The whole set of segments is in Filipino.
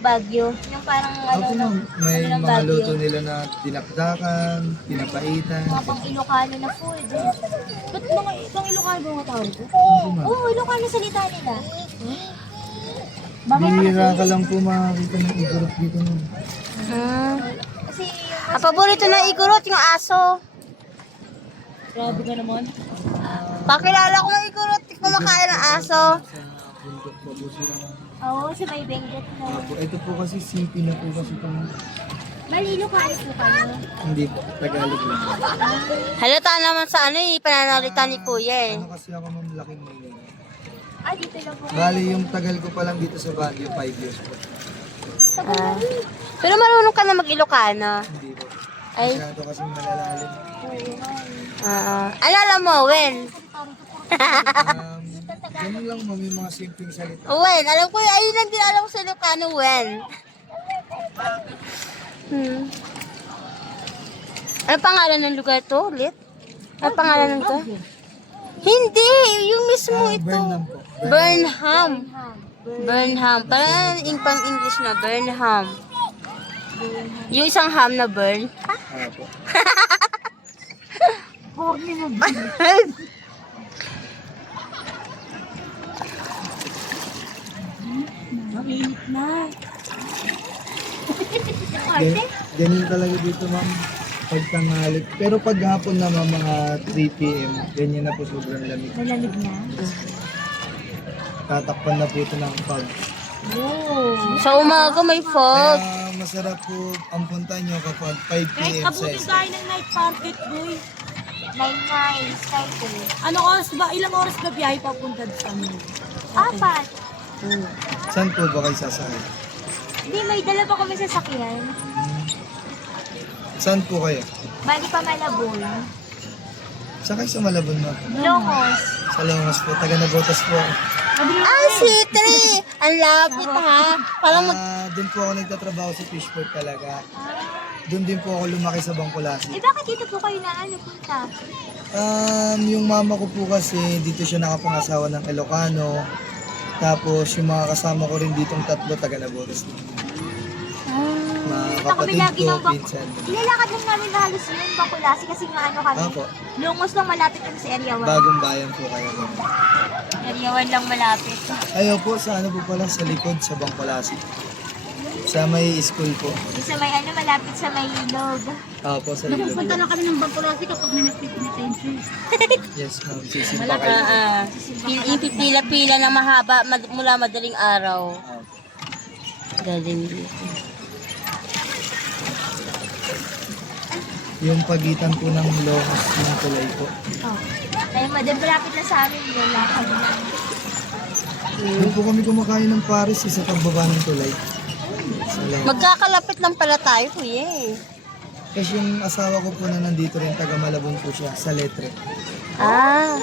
Baguio. Yung parang ano, Ako ma'am, may ng mga Baguio. luto nila na dinakdakan, pinapaitan. Mga pang Ilocano na food. Ba't mga pang Ilocano ba tawag ko? Ako ma'am. Oo, Ilocano salita nila. Bihira ka lang po makakita ng igorot dito ma'am. Kasi yung Ang paborito ng igorot, yung aso. grabe ka naman. Pakilala ko ng igorot, kumakain ng aso. Sa bundok po po sila ma'am. Oo, sa may Benguet na. Apo, ito po kasi city na po kasi itong Bali, Ilocano po kayo. hindi po, Tagalog lang. Halata naman sa ano eh, pananalita ni Kuya eh. Ano kasi ako ma'am, laking Maynila. Ah, dito lang po. Bali, yung tagal ko pa lang dito sa Baguio, 5 years po. Ah. Pero marunong ka na mag-Ilocano. Hindi po. Ay. Masyado kasi malalalim. Alala mo, when? Ganun lang ma'am, yung mga simpleng salita. When? Alam ko, ayun lang din alam ko sa Ilocano, when? Ano pangalan ng lugar to ulit? Ano pangalan ng lugar? Hindi, yung mismo ito. Burnham po. Burnham. Burnham. Parang pang English na, Burnham. Yung isang ham na burn. Apo. Mainit na. Ganun talaga dito ma'am, pag tanghali. Pero pag hapon naman mga 3 p.m., ganyan na po sobrang lamig. Malamig na. Tatakpan na po ito ng fog. Sa umaga may fog. Kaya masarap po ang punta nyo kapag 5 p.m. sa isa. ng night market, boy. 9-9, Skype. Ano oras ba? Ilang oras na biyahe papunta sa amin? 4. Saan po ba kayo sasakay? Hindi, may dala pa kami sa sakyan. Saan po kayo? Bali pa Malabon. Sakay sa Malabon ma'am. Longos. Sa Longos po, taga Nabotas po ako. Ah, Citri! Ang lapit ha. Parang Doon po ako nagtatrabaho sa Fishport talaga. Doon din po ako lumaki sa Bangkulasi. Bakit dito po kayo na punta? Yung mama ko po kasi dito siya nakapangasawa ng Ilocano. Tapos yung mga kasama ko rin ditong tatlo taga Nabotas din. Mga kapatid ko, pinsan. Nilalakad lang namin na halos yun, Bakulasi, kasi nga ano kami. Apo, Longos lang malapit kami sa Area 1. bagong bayan po kayo. Area 1 lang malapit. Ayaw po, sa ano po pala, sa likod, sa Bangkulasi. Sa may school po. Sa may ano, malapit sa may ilog. Opo, sa ilog. Punta lang kami ng Bangkulasi kapag may nagpipinitention. Yes, ma'am. Sisimpa kayo. yung pipila-pila na mahaba mula madaling araw. Opo. Galing dito. Yung pagitan po ng Longos ng tulay po. Oh. Kaya malapit na sa amin yun, lakad na. Doon po kami kumakain ng Paris sa pagbaba ng tulay. Sa Longos. Magkakalapit lang pala tayo, kuya eh. Kasi yung asawa ko po na nandito rin, taga Malabon po siya, sa Letre. Ah.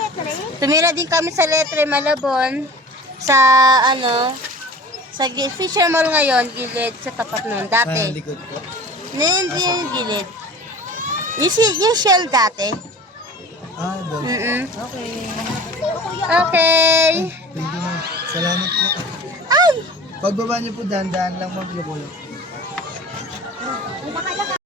Tumira din kami sa Letre, Malabon. Sa ano, sa Fisher Mall ngayon, gilid sa tapat nun. Sa Dati. likod po. Hindi yung gilid. Yung Shell dati. Doon. Okay. Okay. Thank you, ma'am. Salamat po. Ay! Pagbaba niyo po, dahan-dahan lang, ma'am.